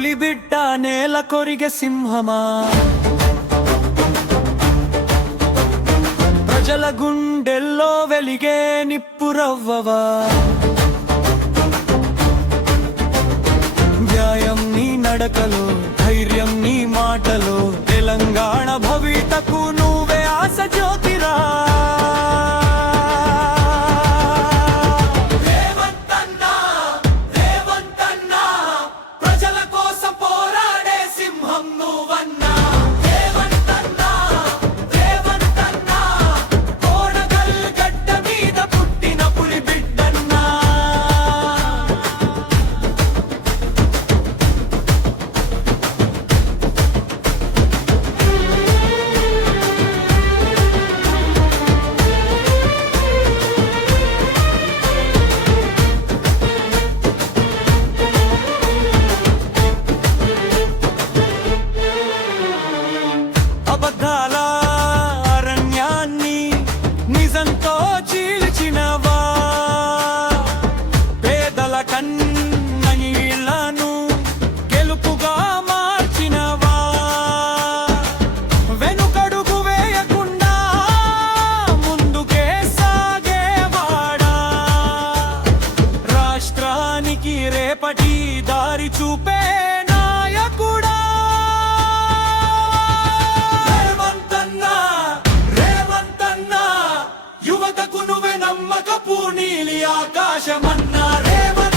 పులిబిడ్డ నేల కొరిగే సింహమా, ప్రజల గుండెల్లో వెలిగే నిప్పురవ్వవా, న్యాయం నీ నడకలో, ధైర్యం నీ మాటలో, తెలంగాణ భవితకు నువ్వే ఆశ జ్యోతిరా. అబద్ధాల అరణ్యాన్ని నిజంతో చీల్చినవా, పేదల కన్నీళ్లను గెలుపుగా మార్చినవా, వెనుకడుగు వేయకుండా ముందుకే సాగేవాడా, రాష్ట్రానికి రేపటి దారి చూపే నాయకుడా. యువతకు నువ్వే నమ్మకపు నీలి ఆకాశమన్నా రేవంత్.